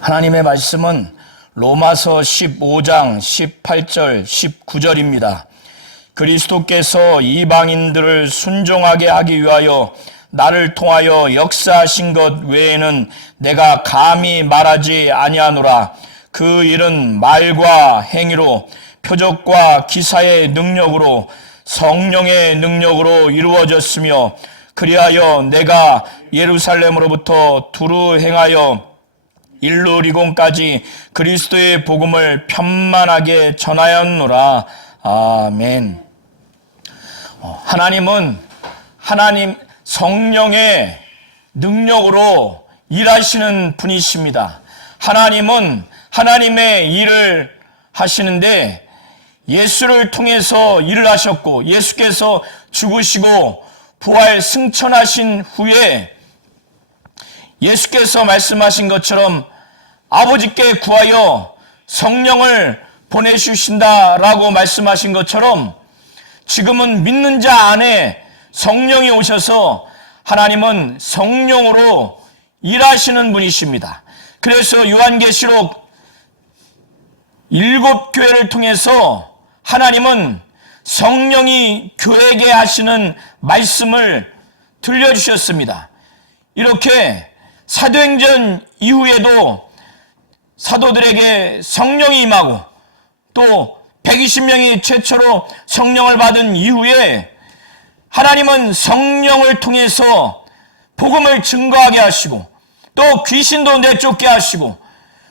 하나님의 말씀은 로마서 15장 18절 19절입니다. 그리스도께서 이방인들을 순종하게 하기 위하여 나를 통하여 역사하신 것 외에는 내가 감히 말하지 아니하노라. 그 일은 말과 행위로 표적과 기사의 능력으로 성령의 능력으로 이루어졌으며 그리하여 내가 예루살렘으로부터 두루 행하여 일루리곤까지 그리스도의 복음을 편만하게 전하였노라. 아멘. 하나님은 하나님 성령의 능력으로 일하시는 분이십니다. 하나님은 하나님의 일을 하시는데 예수를 통해서 일을 하셨고 예수께서 죽으시고 부활 승천하신 후에 예수께서 말씀하신 것처럼 아버지께 구하여 성령을 보내주신다라고 말씀하신 것처럼 지금은 믿는 자 안에 성령이 오셔서 하나님은 성령으로 일하시는 분이십니다. 그래서 요한계시록 7교회를 통해서 하나님은 성령이 교회에게 하시는 말씀을 들려주셨습니다. 이렇게 사도행전 이후에도 사도들에게 성령이 임하고 또 120명이 최초로 성령을 받은 이후에 하나님은 성령을 통해서 복음을 증거하게 하시고 또 귀신도 내쫓게 하시고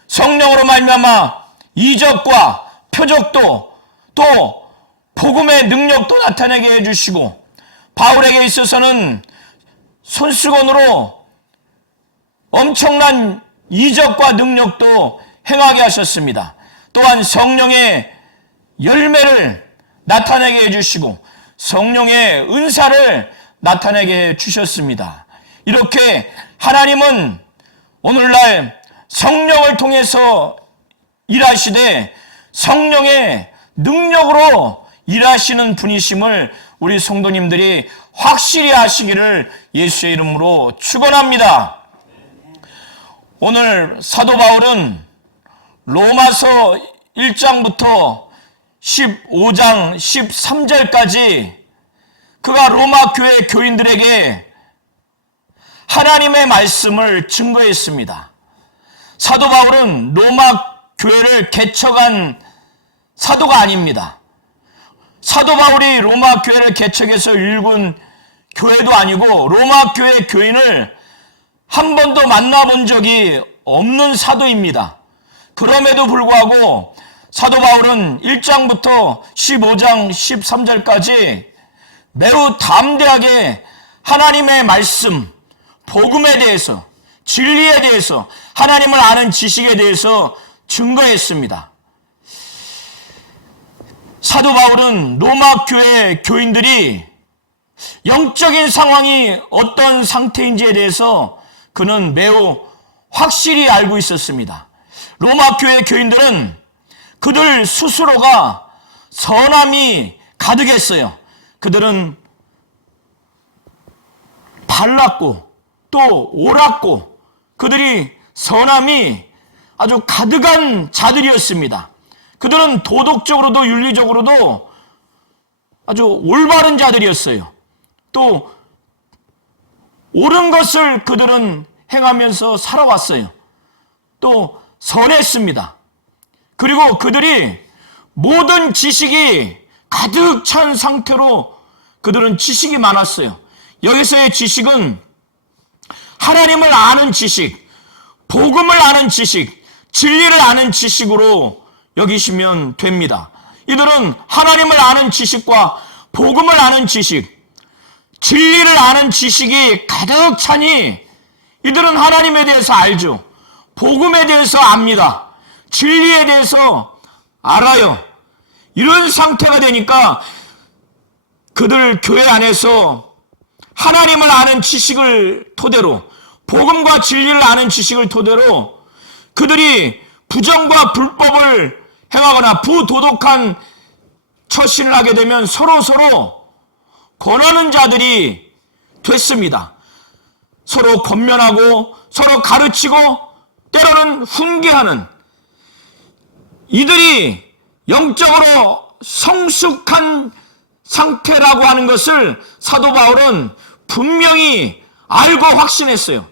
성령으로 말미암아 이적과 표적도 또 복음의 능력도 나타내게 해주시고 바울에게 있어서는 손수건으로 엄청난 이적과 능력도 행하게 하셨습니다. 또한 성령의 열매를 나타내게 해주시고 성령의 은사를 나타내게 해주셨습니다. 이렇게 하나님은 오늘날 성령을 통해서 일하시되 성령의 능력으로 일하시는 분이심을 우리 성도님들이 확실히 아시기를 예수의 이름으로 축원합니다. 오늘 사도 바울은 로마서 1장부터 15장 13절까지 그가 로마 교회 교인들에게 하나님의 말씀을 증거했습니다. 사도 바울은 로마 교회를 개척한 사도가 아닙니다. 사도 바울이 로마 교회를 개척해서 일군 교회도 아니고 로마 교회 교인을 한 번도 만나본 적이 없는 사도입니다. 그럼에도 불구하고 사도 바울은 1장부터 15장 13절까지 매우 담대하게 하나님의 말씀, 복음에 대해서, 진리에 대해서, 하나님을 아는 지식에 대해서 증거했습니다. 사도 바울은 로마 교회 교인들이 영적인 상황이 어떤 상태인지에 대해서 그는 매우 확실히 알고 있었습니다. 로마 교회 교인들은 그들 스스로가 선함이 가득했어요. 그들은 발랐고 또 옳았고 그들이 선함이 아주 가득한 자들이었습니다. 그들은 도덕적으로도 윤리적으로도 아주 올바른 자들이었어요. 또 옳은 것을 그들은 행하면서 살아왔어요. 또 선했습니다. 그리고 그들이 모든 지식이 가득 찬 상태로 그들은 지식이 많았어요. 여기서의 지식은 하나님을 아는 지식, 복음을 아는 지식, 진리를 아는 지식으로 여기시면 됩니다. 이들은 하나님을 아는 지식과 복음을 아는 지식, 진리를 아는 지식이 가득 차니 이들은 하나님에 대해서 알죠. 복음에 대해서 압니다. 진리에 대해서 알아요. 이런 상태가 되니까 그들 교회 안에서 하나님을 아는 지식을 토대로 복음과 진리를 아는 지식을 토대로 그들이 부정과 불법을 행하거나 부도덕한 처신을 하게 되면 서로 권하는 자들이 됐습니다. 서로 권면하고 서로 가르치고 때로는 훈계하는, 이들이 영적으로 성숙한 상태라고 하는 것을 사도 바울은 분명히 알고 확신했어요.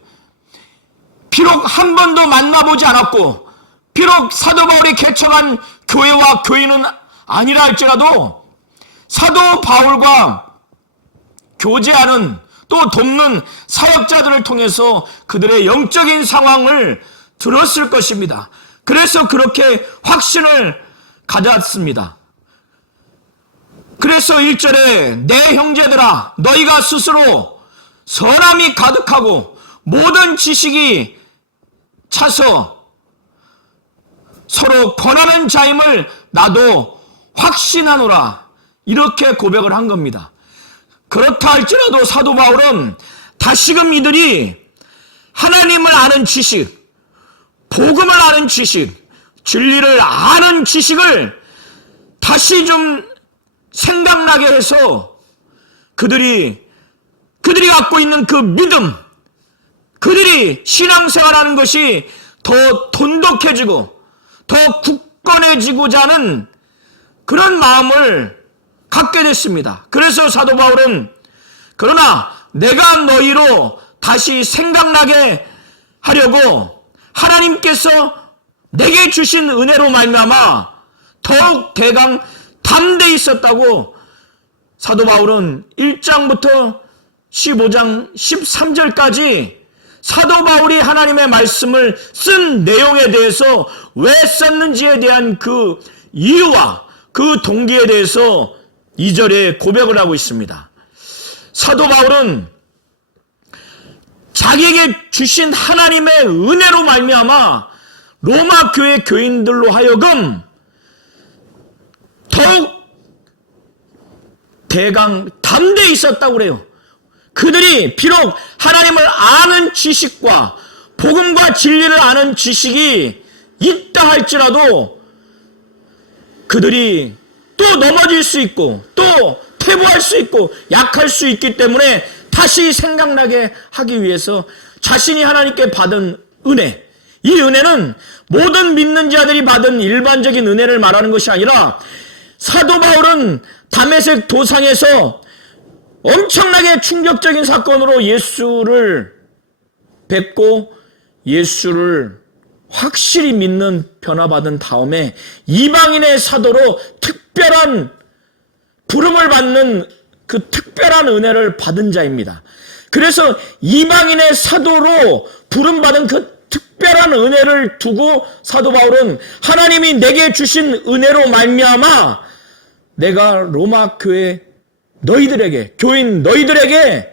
비록 한 번도 만나보지 않았고, 비록 사도 바울이 개척한 교회와 교인은 아니라 할지라도 사도 바울과 교제하는, 또 돕는 사역자들을 통해서 그들의 영적인 상황을 들었을 것입니다. 그래서 그렇게 확신을 가졌습니다. 그래서 1절에 내 형제들아 너희가 스스로 선함이 가득하고 모든 지식이 차서 서로 권하는 자임을 나도 확신하노라, 이렇게 고백을 한 겁니다. 그렇다 할지라도 사도 바울은 다시금 이들이 하나님을 아는 지식, 복음을 아는 지식, 진리를 아는 지식을 다시 좀 생각나게 해서 그들이 갖고 있는 그 믿음, 그들이 신앙생활하는 것이 더 돈독해지고 더 굳건해지고자 하는 그런 마음을 갖게 됐습니다. 그래서 사도 바울은 그러나 내가 너희로 다시 생각나게 하려고 하나님께서 내게 주신 은혜로 말미암아 더욱 대강 담대히 있었다고 사도 바울은 1장부터 15장 13절까지 사도 바울이 하나님의 말씀을 쓴 내용에 대해서 왜 썼는지에 대한 그 이유와 그 동기에 대해서 2절에 고백을 하고 있습니다. 사도 바울은 자기에게 주신 하나님의 은혜로 말미암아 로마 교회 교인들로 하여금 더욱 대강 담대히 있었다고 그래요. 그들이 비록 하나님을 아는 지식과 복음과 진리를 아는 지식이 있다 할지라도 그들이 또 넘어질 수 있고 또 퇴보할 수 있고 약할 수 있기 때문에 다시 생각나게 하기 위해서 자신이 하나님께 받은 은혜, 이 은혜는 모든 믿는 자들이 받은 일반적인 은혜를 말하는 것이 아니라 사도 바울은 다메섹 도상에서 엄청나게 충격적인 사건으로 예수를 뵙고 예수를 확실히 믿는 변화받은 다음에 이방인의 사도로 특별한 부름을 받는 그 특별한 은혜를 받은 자입니다. 그래서 이방인의 사도로 부름받은 그 특별한 은혜를 두고 사도 바울은 하나님이 내게 주신 은혜로 말미암아 내가 로마 교회 너희들에게, 교인 너희들에게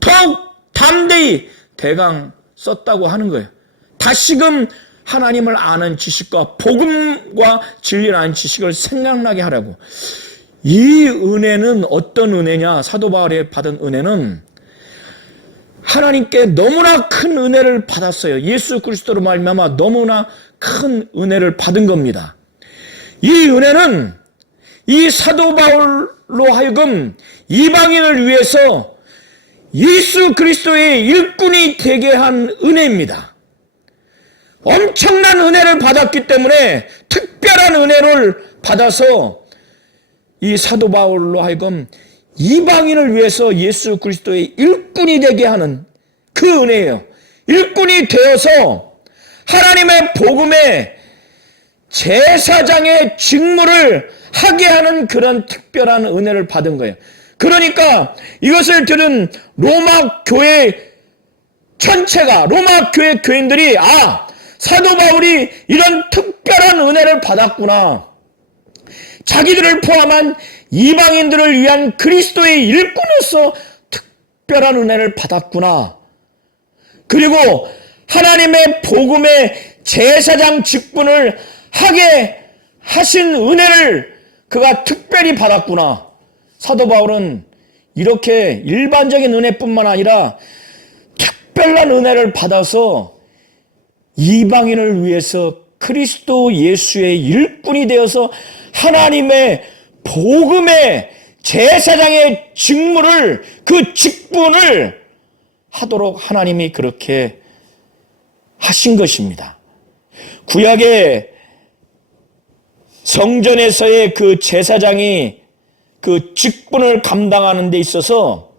더욱 담대히 대강 썼다고 하는 거예요. 다시금 하나님을 아는 지식과 복음과 진리를 아는 지식을 생각나게 하라고. 이 은혜는 어떤 은혜냐? 사도 바울이 받은 은혜는 하나님께 너무나 큰 은혜를 받았어요. 예수 그리스도로 말미암아 너무나 큰 은혜를 받은 겁니다. 이 은혜는 이 사도 바울로 하여금 이방인을 위해서 예수 그리스도의 일꾼이 되게 한 은혜입니다. 엄청난 은혜를 받았기 때문에 특별한 은혜를 받아서 이 사도 바울로 하여금 이방인을 위해서 예수 그리스도의 일꾼이 되게 하는 그 은혜예요. 일꾼이 되어서 하나님의 복음의 제사장의 직무를 하게 하는 그런 특별한 은혜를 받은 거예요. 그러니까 이것을 들은 로마 교회 전체가, 로마 교회 교인들이 사도 바울이 이런 특별한 은혜를 받았구나. 자기들을 포함한 이방인들을 위한 그리스도의 일꾼으로서 특별한 은혜를 받았구나. 그리고 하나님의 복음의 제사장 직분을 하게 하신 은혜를 그가 특별히 받았구나. 사도 바울은 이렇게 일반적인 은혜뿐만 아니라 특별한 은혜를 받아서 이방인을 위해서 그리스도 예수의 일꾼이 되어서 하나님의 복음의 제사장의 직무를, 그 직분을 하도록 하나님이 그렇게 하신 것입니다. 구약의 성전에서의 그 제사장이 그 직분을 감당하는 데 있어서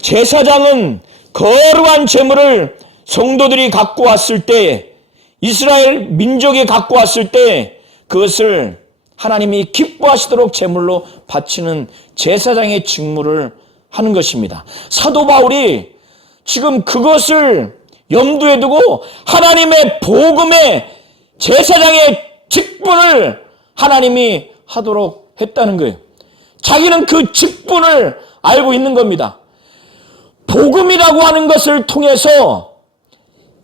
제사장은 거룩한 제물을 성도들이 갖고 왔을 때, 이스라엘 민족이 갖고 왔을 때 그것을 하나님이 기뻐하시도록 제물로 바치는 제사장의 직무를 하는 것입니다. 사도 바울이 지금 그것을 염두에 두고 하나님의 복음의 제사장의 직분을 하나님이 하도록 했다는 거예요. 자기는 그 직분을 알고 있는 겁니다. 복음이라고 하는 것을 통해서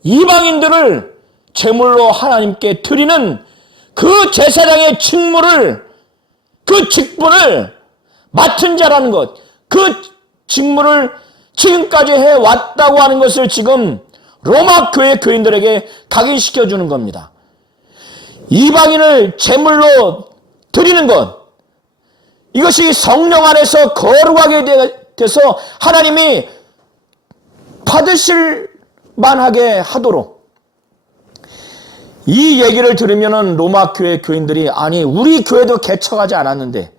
이방인들을 제물로 하나님께 드리는 그 제사장의 직무를, 그 직분을 맡은 자라는 것, 그 직무를 지금까지 해왔다고 하는 것을 지금 로마 교회 교인들에게 각인시켜 주는 겁니다. 이방인을 제물로 드리는 것, 이것이 성령 안에서 거룩하게 돼서 하나님이 받으실 만하게 하도록, 이 얘기를 들으면은 로마 교회 교인들이, 아니 우리 교회도 개척하지 않았는데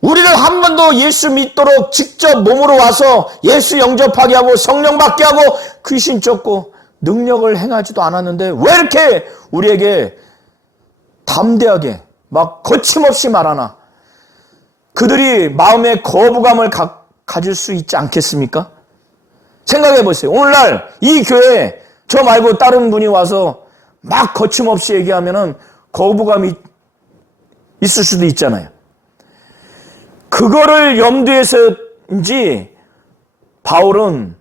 우리를 한 번도 예수 믿도록 직접 몸으로 와서 예수 영접하게 하고 성령 받게 하고 귀신 쫓고 능력을 행하지도 않았는데 왜 이렇게 우리에게 담대하게 막 거침없이 말하나? 그들이 마음에 거부감을 가질 수 있지 않겠습니까? 생각해 보세요. 오늘날 이 교회에 저 말고 다른 분이 와서 막 거침없이 얘기하면은 거부감이 있을 수도 있잖아요. 그거를 염두에서인지 바울은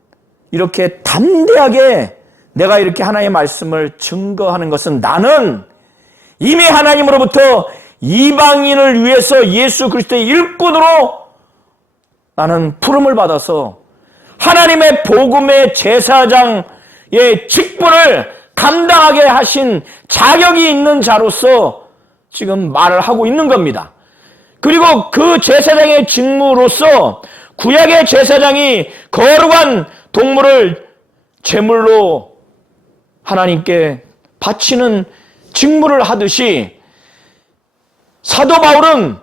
이렇게 담대하게 내가 이렇게 하나님의 말씀을 증거하는 것은 나는 이미 하나님으로부터 이방인을 위해서 예수 그리스도의 일꾼으로 나는 부름을 받아서 하나님의 복음의 제사장의 직분을 감당하게 하신 자격이 있는 자로서 지금 말을 하고 있는 겁니다. 그리고 그 제사장의 직무로서 구약의 제사장이 거룩한 동물을 제물로 하나님께 바치는 직무를 하듯이 사도 바울은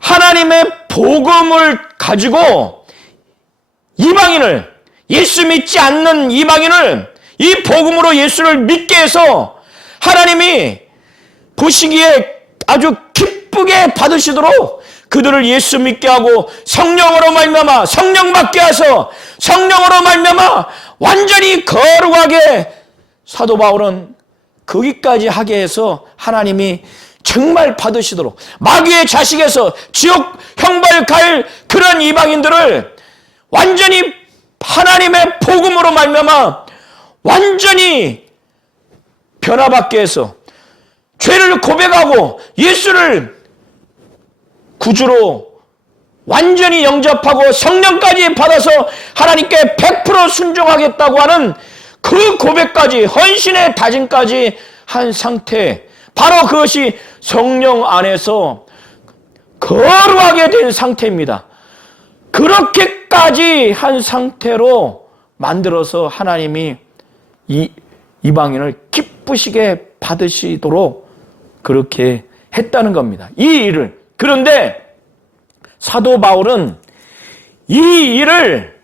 하나님의 복음을 가지고 이방인을, 예수 믿지 않는 이방인을 이 복음으로 예수를 믿게 해서 하나님이 보시기에 아주 기쁘게 받으시도록 그들을 예수 믿게 하고 성령으로 말미암아 성령 받게 하셔서 성령으로 말미암아 완전히 거룩하게 사도 바울은 거기까지 하게 해서 하나님이 정말 받으시도록 마귀의 자식에서 지옥 형벌 갈 그런 이방인들을 완전히 하나님의 복음으로 말미암아 완전히 변화받게 해서 죄를 고백하고 예수를 구주로 완전히 영접하고 성령까지 받아서 하나님께 100% 순종하겠다고 하는 그 고백까지, 헌신의 다짐까지 한 상태, 바로 그것이 성령 안에서 거룩하게 된 상태입니다. 그렇게까지 한 상태로 만들어서 하나님이 이 이방인을 기쁘시게 받으시도록 그렇게 했다는 겁니다. 이 일을. 그런데 사도 바울은 이 일을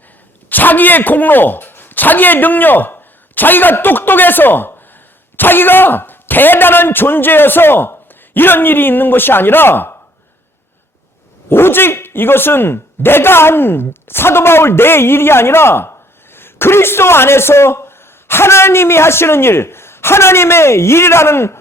자기의 공로, 자기의 능력, 자기가 똑똑해서, 자기가 대단한 존재여서 이런 일이 있는 것이 아니라 오직 이것은 내가 한 사도 바울 내 일이 아니라 그리스도 안에서 하나님이 하시는 일, 하나님의 일이라는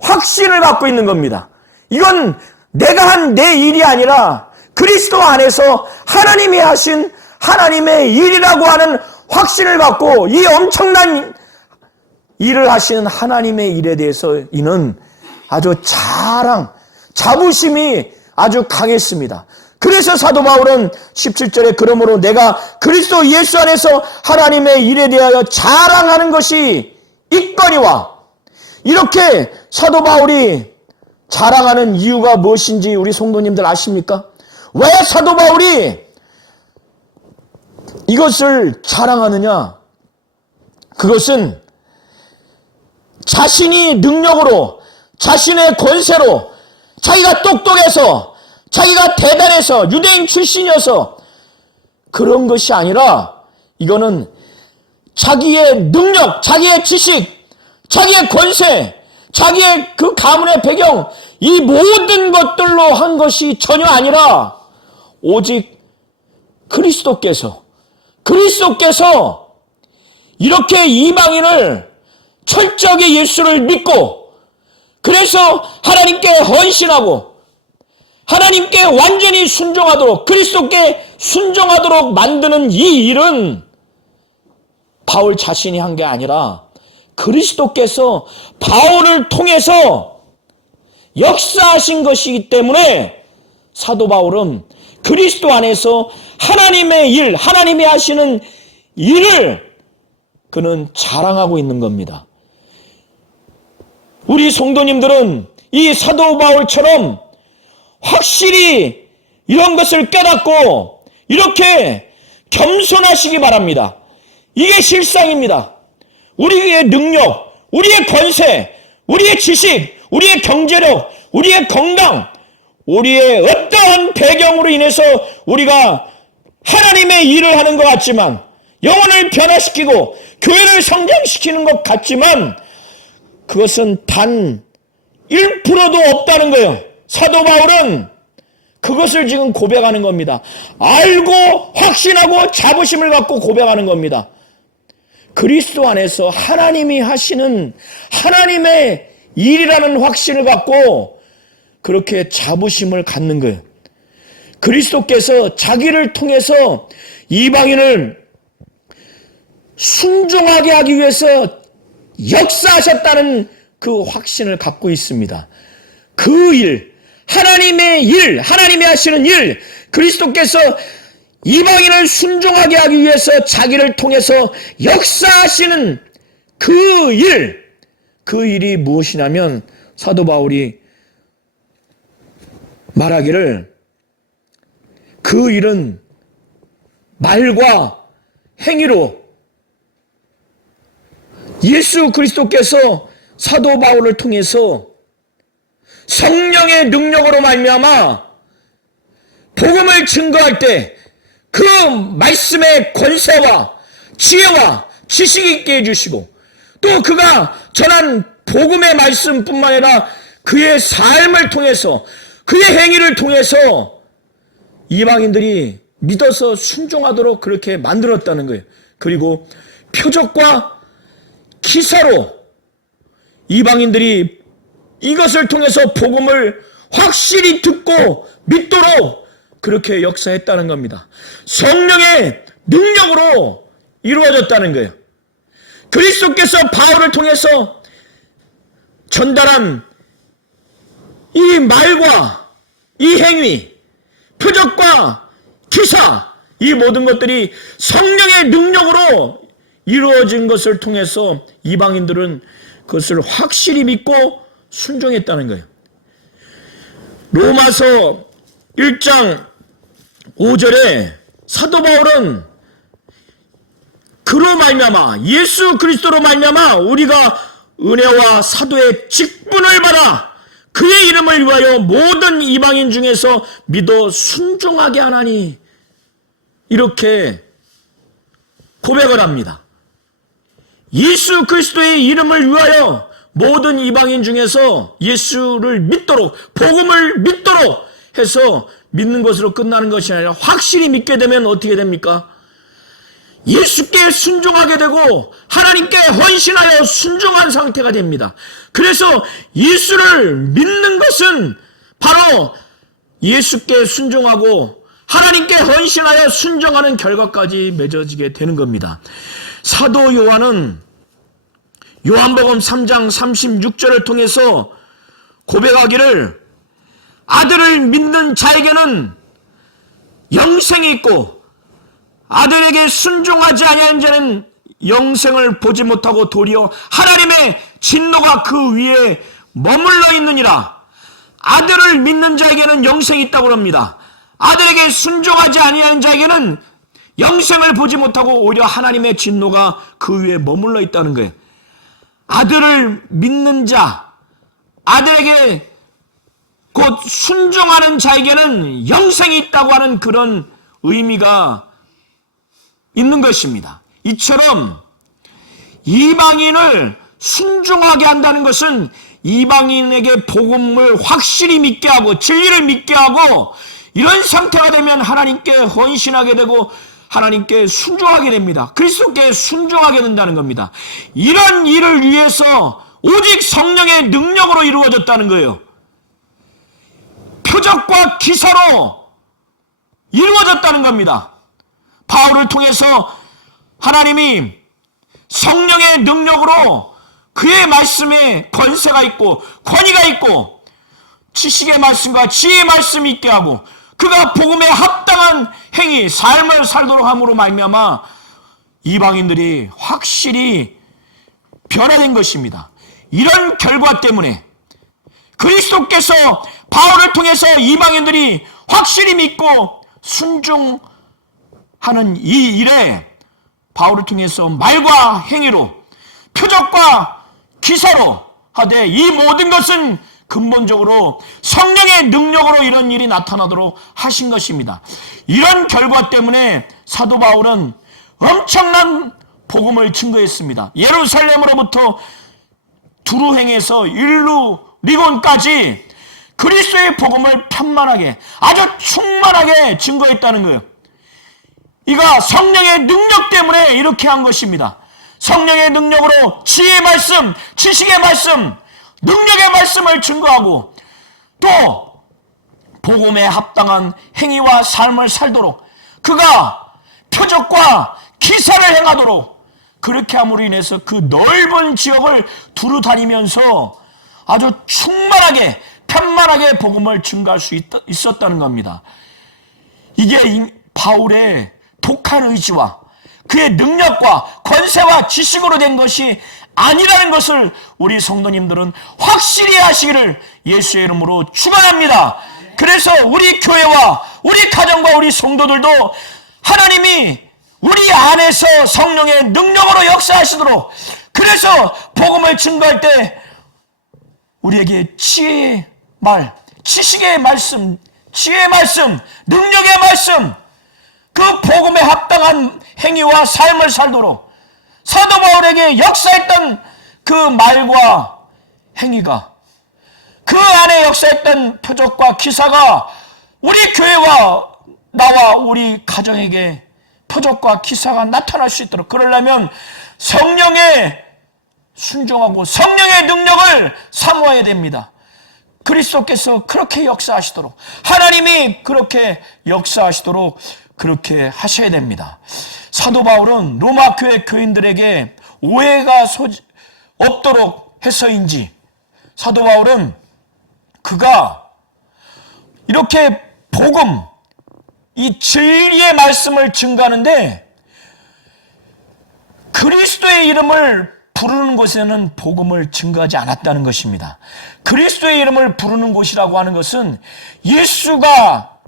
확신을 갖고 있는 겁니다. 이건 내가 한 내 일이 아니라 그리스도 안에서 하나님이 하신 하나님의 일이라고 하는 확신을 갖고 이 엄청난 일을 하시는 하나님의 일에 대해서 이는 아주 자부심이 아주 강했습니다. 그래서 사도 바울은 17절에 그러므로 내가 그리스도 예수 안에서 하나님의 일에 대하여 자랑하는 것이 있거니와, 이렇게 사도 바울이 자랑하는 이유가 무엇인지 우리 성도님들 아십니까? 왜 사도 바울이 이것을 자랑하느냐? 그것은 자신이 능력으로, 자신의 권세로, 자기가 똑똑해서, 자기가 대단해서, 유대인 출신이어서 그런 것이 아니라 이거는 자기의 능력, 자기의 지식, 자기의 권세, 자기의 그 가문의 배경, 이 모든 것들로 한 것이 전혀 아니라 오직 그리스도께서 이렇게 이방인을 철저하게 예수를 믿고, 그래서 하나님께 헌신하고 하나님께 완전히 순종하도록, 그리스도께 순종하도록 만드는 이 일은 바울 자신이 한 게 아니라 그리스도께서 바울을 통해서 역사하신 것이기 때문에 사도 바울은 그리스도 안에서 하나님의 일, 하나님이 하시는 일을 그는 자랑하고 있는 겁니다. 우리 성도님들은 이 사도 바울처럼 확실히 이런 것을 깨닫고 이렇게 겸손하시기 바랍니다. 이게 실상입니다. 우리의 능력, 우리의 권세, 우리의 지식, 우리의 경제력, 우리의 건강, 우리의 어떠한 배경으로 인해서 우리가 하나님의 일을 하는 것 같지만, 영혼을 변화시키고 교회를 성장시키는 것 같지만 그것은 단 1%도 없다는 거예요. 사도 바울은 그것을 지금 고백하는 겁니다. 알고 확신하고 자부심을 갖고 고백하는 겁니다. 그리스도 안에서 하나님이 하시는 하나님의 일이라는 확신을 갖고 그렇게 자부심을 갖는 거예요. 그리스도께서 자기를 통해서 이방인을 순종하게 하기 위해서 역사하셨다는 그 확신을 갖고 있습니다. 그 일, 하나님의 일, 하나님이 하시는 일, 그리스도께서 이방인을 순종하게 하기 위해서 자기를 통해서 역사하시는 그 일, 그 일이 무엇이냐면 사도 바울이 말하기를 그 일은 말과 행위로 예수 그리스도께서 사도 바울을 통해서 성령의 능력으로 말미암아 복음을 증거할 때 그 말씀의 권세와 지혜와 지식이 있게 해주시고, 또 그가 전한 복음의 말씀뿐만 아니라 그의 삶을 통해서, 그의 행위를 통해서 이방인들이 믿어서 순종하도록 그렇게 만들었다는 거예요. 그리고 표적과 기사로 이방인들이 이것을 통해서 복음을 확실히 듣고 믿도록 그렇게 역사했다는 겁니다. 성령의 능력으로 이루어졌다는 거예요. 그리스도께서 바울을 통해서 전달한 이 말과 이 행위, 표적과 기사, 이 모든 것들이 성령의 능력으로 이루어진 것을 통해서 이방인들은 그것을 확실히 믿고 순종했다는 거예요. 로마서 1장 5절에 사도 바울은 그로 말미암아, 예수 그리스도로 말미암아 우리가 은혜와 사도의 직분을 받아 그의 이름을 위하여 모든 이방인 중에서 믿어 순종하게 하나니, 이렇게 고백을 합니다. 예수 그리스도의 이름을 위하여 모든 이방인 중에서 예수를 믿도록, 복음을 믿도록 해서 믿는 것으로 끝나는 것이 아니라 확실히 믿게 되면 어떻게 됩니까? 예수께 순종하게 되고 하나님께 헌신하여 순종한 상태가 됩니다. 그래서 예수를 믿는 것은 바로 예수께 순종하고 하나님께 헌신하여 순종하는 결과까지 맺어지게 되는 겁니다. 사도 요한은 요한복음 3장 36절을 통해서 고백하기를 아들을 믿는 자에게는 영생이 있고 아들에게 순종하지 아니하는 자는 영생을 보지 못하고 도리어 하나님의 진노가 그 위에 머물러 있느니라. 아들을 믿는 자에게는 영생이 있다고 합니다. 아들에게 순종하지 아니하는 자에게는 영생을 보지 못하고 오히려 하나님의 진노가 그 위에 머물러 있다는 거예요. 아들을 믿는 자, 아들에게 곧 순종하는 자에게는 영생이 있다고 하는 그런 의미가 있는 것입니다. 이처럼 이방인을 순종하게 한다는 것은 이방인에게 복음을 확실히 믿게 하고 진리를 믿게 하고 이런 상태가 되면 하나님께 헌신하게 되고 하나님께 순종하게 됩니다. 그리스도께 순종하게 된다는 겁니다. 이런 일을 위해서 오직 성령의 능력으로 이루어졌다는 거예요. 표적과 기사로 이루어졌다는 겁니다. 바울을 통해서 하나님이 성령의 능력으로 그의 말씀에 권세가 있고 권위가 있고 지식의 말씀과 지혜의 말씀이 있게 하고 그가 복음에 합당한 행위, 삶을 살도록 함으로 말미암아 이방인들이 확실히 변화된 것입니다. 이런 결과 때문에 그리스도께서 바울을 통해서 이방인들이 확실히 믿고 순종하는 이 일에 바울을 통해서 말과 행위로 표적과 기사로 하되 이 모든 것은 근본적으로 성령의 능력으로 이런 일이 나타나도록 하신 것입니다. 이런 결과 때문에 사도 바울은 엄청난 복음을 증거했습니다. 예루살렘으로부터 두루행에서 일루리곤까지 그리스도의 복음을 편만하게 아주 충만하게 증거했다는 거예요. 이가 성령의 능력 때문에 이렇게 한 것입니다. 성령의 능력으로 지혜의 말씀, 지식의 말씀, 능력의 말씀을 증거하고 또 복음에 합당한 행위와 삶을 살도록 그가 표적과 기사를 행하도록 그렇게 함으로 인해서 그 넓은 지역을 두루 다니면서 아주 충만하게 편만하게 복음을 증거할 수 있었다는 겁니다. 이게 바울의 독한 의지와 그의 능력과 권세와 지식으로 된 것이 아니라는 것을 우리 성도님들은 확실히 하시기를 예수의 이름으로 축원합니다. 그래서 우리 교회와 우리 가정과 우리 성도들도 하나님이 우리 안에서 성령의 능력으로 역사하시도록 그래서 복음을 증거할 때 우리에게 지혜의 말, 지식의 말씀, 지혜의 말씀, 능력의 말씀 그 복음에 합당한 행위와 삶을 살도록 사도 바울에게 역사했던 그 말과 행위가 그 안에 역사했던 표적과 기사가 우리 교회와 나와 우리 가정에게 표적과 기사가 나타날 수 있도록 그러려면 성령의 순종하고 성령의 능력을 사모해야 됩니다. 그리스도께서 그렇게 역사하시도록 하나님이 그렇게 역사하시도록 그렇게 하셔야 됩니다. 사도 바울은 로마 교회 교인들에게 오해가 없도록 해서인지 사도 바울은 그가 이렇게 복음 이 진리의 말씀을 증거하는데 그리스도의 이름을 부르는 곳에는 복음을 증거하지 않았다는 것입니다. 그리스도의 이름을 부르는 곳이라고 하는 것은 예수가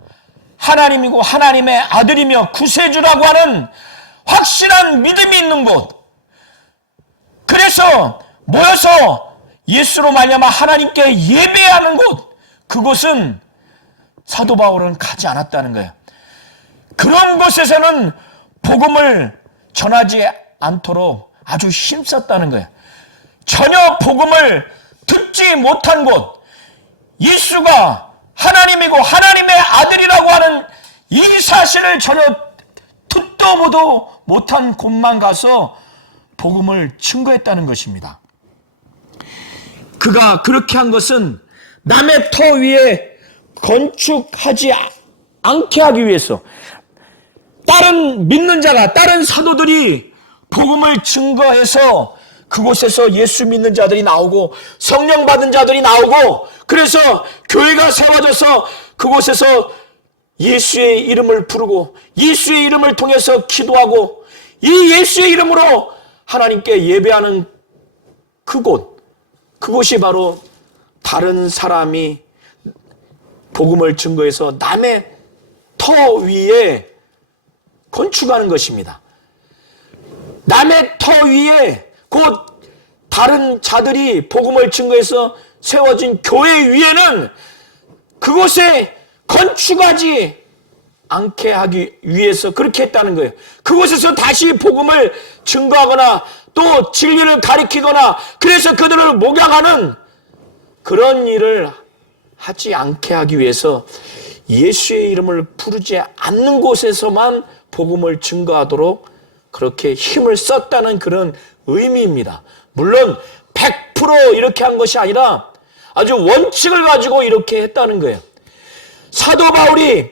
하나님이고 하나님의 아들이며 구세주라고 하는 확실한 믿음이 있는 곳 그래서 모여서 예수로 말미암아 하나님께 예배하는 곳 그곳은 사도 바울은 가지 않았다는 거예요. 그런 곳에서는 복음을 전하지 않도록 아주 힘썼다는 거예요. 전혀 복음을 듣지 못한 곳 예수가 하나님이고 하나님의 아들이라고 하는 이 사실을 전혀 듣도 보도 못한 곳만 가서 복음을 증거했다는 것입니다. 그가 그렇게 한 것은 남의 터 위에 건축하지 않게 하기 위해서 다른 믿는 자가 다른 사도들이 복음을 증거해서 그곳에서 예수 믿는 자들이 나오고 성령 받은 자들이 나오고 그래서 교회가 세워져서 그곳에서 예수의 이름을 부르고 예수의 이름을 통해서 기도하고 이 예수의 이름으로 하나님께 예배하는 그곳이 바로 다른 사람이 복음을 증거해서 남의 터 위에 건축하는 것입니다. 남의 터 위에 곧 다른 자들이 복음을 증거해서 세워진 교회 위에는 그곳에 건축하지 않게 하기 위해서 그렇게 했다는 거예요. 그곳에서 다시 복음을 증거하거나 또 진리를 가리키거나 그래서 그들을 목양하는 그런 일을 하지 않게 하기 위해서 예수의 이름을 부르지 않는 곳에서만 복음을 증거하도록 그렇게 힘을 썼다는 그런 의미입니다. 물론 100% 이렇게 한 것이 아니라 아주 원칙을 가지고 이렇게 했다는 거예요. 사도 바울이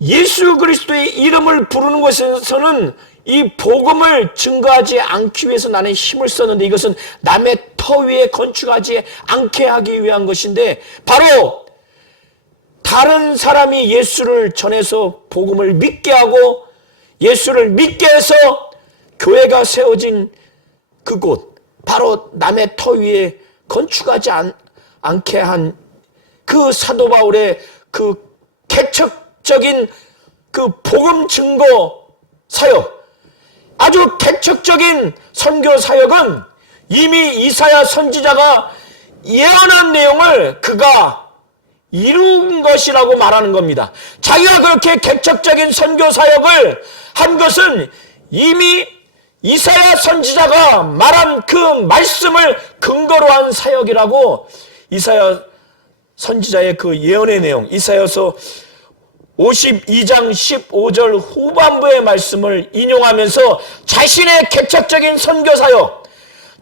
예수 그리스도의 이름을 부르는 곳에서는 이 복음을 증거하지 않기 위해서 나는 힘을 썼는데 이것은 남의 터 위에 건축하지 않게 하기 위한 것인데 바로 다른 사람이 예수를 전해서 복음을 믿게 하고 예수를 믿게 해서 교회가 세워진 그곳 바로 남의 터 위에 건축하지 않게 한 그 사도 바울의 그 개척적인 그 복음 증거 사역 아주 개척적인 선교 사역은 이미 이사야 선지자가 예언한 내용을 그가 이룬 것이라고 말하는 겁니다. 자기가 그렇게 개척적인 선교 사역을 한 것은 이미 이사야 선지자가 말한 그 말씀을 근거로 한 사역이라고 이사야 선지자의 그 예언의 내용 이사야서 52장 15절 후반부의 말씀을 인용하면서 자신의 개척적인 선교 사역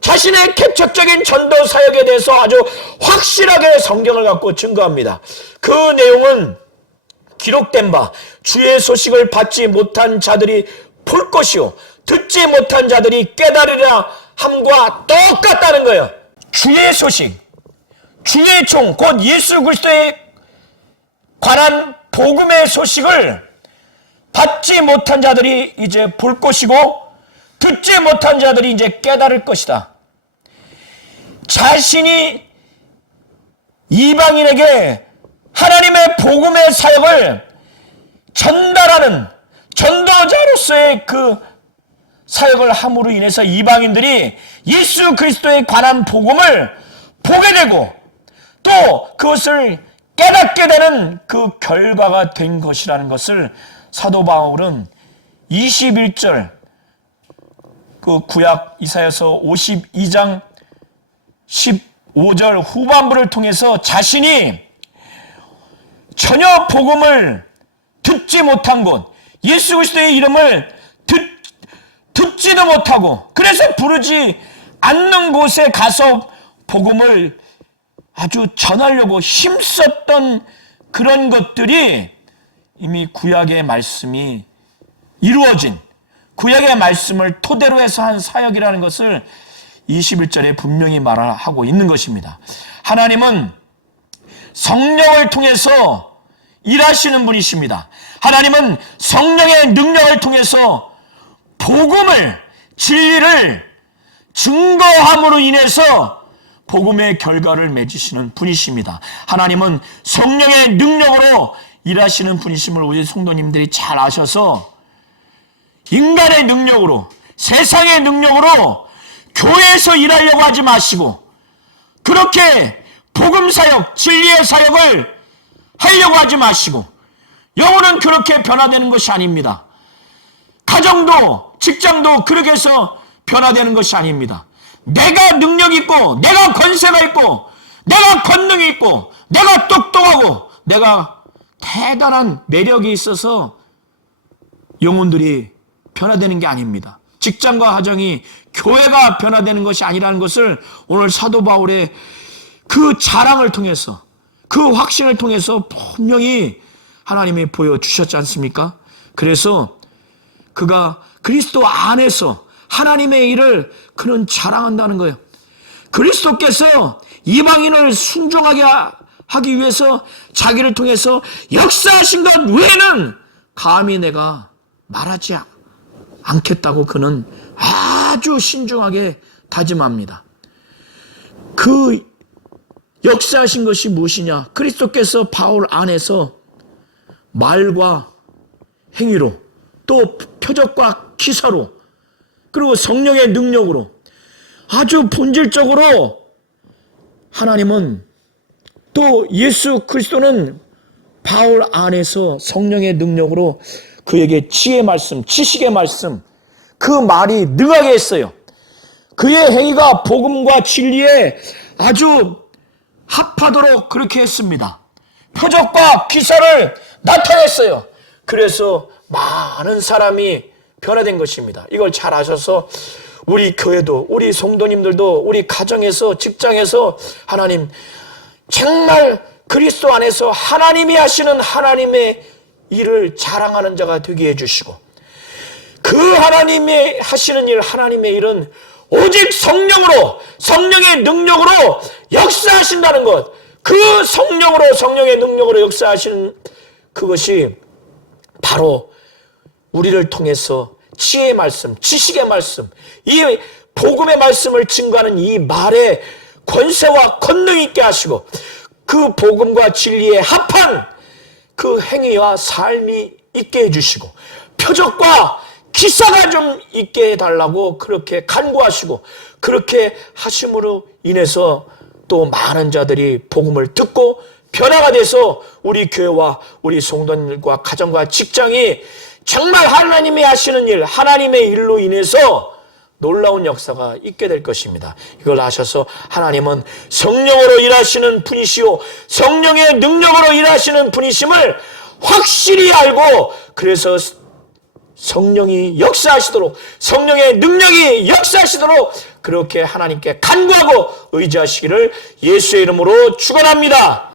자신의 개척적인 전도 사역에 대해서 아주 확실하게 성경을 갖고 증거합니다. 그 내용은 기록된 바 주의 소식을 받지 못한 자들이 볼 것이요 듣지 못한 자들이 깨달으리라 함과 똑같다는 거예요. 주의 소식, 주의 종, 곧 예수 그리스도에 관한 복음의 소식을 받지 못한 자들이 이제 볼 것이고 듣지 못한 자들이 이제 깨달을 것이다. 자신이 이방인에게 하나님의 복음의 사역을 전달하는 전도자로서의 그 사역을 함으로 인해서 이방인들이 예수 그리스도에 관한 복음을 보게 되고 또 그것을 깨닫게 되는 그 결과가 된 것이라는 것을 사도 바울은 21절 그 구약 이사야서 52장 15절 후반부를 통해서 자신이 전혀 복음을 듣지 못한 곳 예수 그리스도의 이름을 듣지도 못하고 그래서 부르지 않는 곳에 가서 복음을 아주 전하려고 힘썼던 그런 것들이 이미 구약의 말씀이 이루어진 구약의 말씀을 토대로 해서 한 사역이라는 것을 21절에 분명히 말하고 있는 것입니다. 하나님은 성령을 통해서 일하시는 분이십니다. 하나님은 성령의 능력을 통해서 복음을 진리를 증거함으로 인해서 복음의 결과를 맺으시는 분이십니다. 하나님은 성령의 능력으로 일하시는 분이심을 우리 성도님들이 잘 아셔서 인간의 능력으로 세상의 능력으로 교회에서 일하려고 하지 마시고 그렇게 복음 사역, 진리의 사역을 하려고 하지 마시고 영혼은 그렇게 변화되는 것이 아닙니다. 가정도 직장도 그렇게 해서 변화되는 것이 아닙니다. 내가 능력 있고 내가 권세가 있고 내가 권능이 있고 내가 똑똑하고 내가 대단한 매력이 있어서 영혼들이 변화되는 게 아닙니다. 직장과 가정이 교회가 변화되는 것이 아니라는 것을 오늘 사도 바울의 그 자랑을 통해서 그 확신을 통해서 분명히 하나님이 보여주셨지 않습니까? 그래서 그가 그리스도 안에서 하나님의 일을 그는 자랑한다는 거예요. 그리스도께서 이방인을 순종하게 하기 위해서 자기를 통해서 역사하신 것 외에는 감히 내가 말하지 않겠다고 그는 아주 신중하게 다짐합니다. 그 역사하신 것이 무엇이냐? 그리스도께서 바울 안에서 말과 행위로 또 표적과 기사로 그리고 성령의 능력으로 아주 본질적으로 하나님은 또 예수 그리스도는 바울 안에서 성령의 능력으로 그에게 지혜의 말씀, 지식의 말씀, 그 말이 능하게 했어요. 그의 행위가 복음과 진리에 아주 합하도록 그렇게 했습니다. 표적과 기사를 나타냈어요. 그래서 많은 사람이 변화된 것입니다. 이걸 잘 아셔서 우리 교회도, 우리 성도님들도, 우리 가정에서, 직장에서 하나님 정말 그리스도 안에서 하나님이 하시는 하나님의 일을 자랑하는 자가 되게 해주시고, 그 하나님이 하시는 일, 하나님의 일은 오직 성령으로, 성령의 능력으로 역사하신다는 것, 그 성령으로, 성령의 능력으로 역사하시는 그것이 바로 우리를 통해서 지혜의 말씀, 지식의 말씀, 이 복음의 말씀을 증거하는 이 말에 권세와 권능 있게 하시고, 그 복음과 진리에 합한 그 행위와 삶이 있게 해주시고, 표적과 기사가 좀 있게 해달라고 그렇게 간구하시고, 그렇게 하심으로 인해서 또 많은 자들이 복음을 듣고 변화가 돼서 우리 교회와 우리 성도님들과 가정과 직장이 정말 하나님이 하시는 일, 하나님의 일로 인해서 놀라운 역사가 있게 될 것입니다. 이걸 아셔서 하나님은 성령으로 일하시는 분이시오, 성령의 능력으로 일하시는 분이심을 확실히 알고, 그래서 성령이 역사하시도록, 성령의 능력이 역사하시도록 그렇게 하나님께 간구하고 의지하시기를 예수의 이름으로 축원합니다.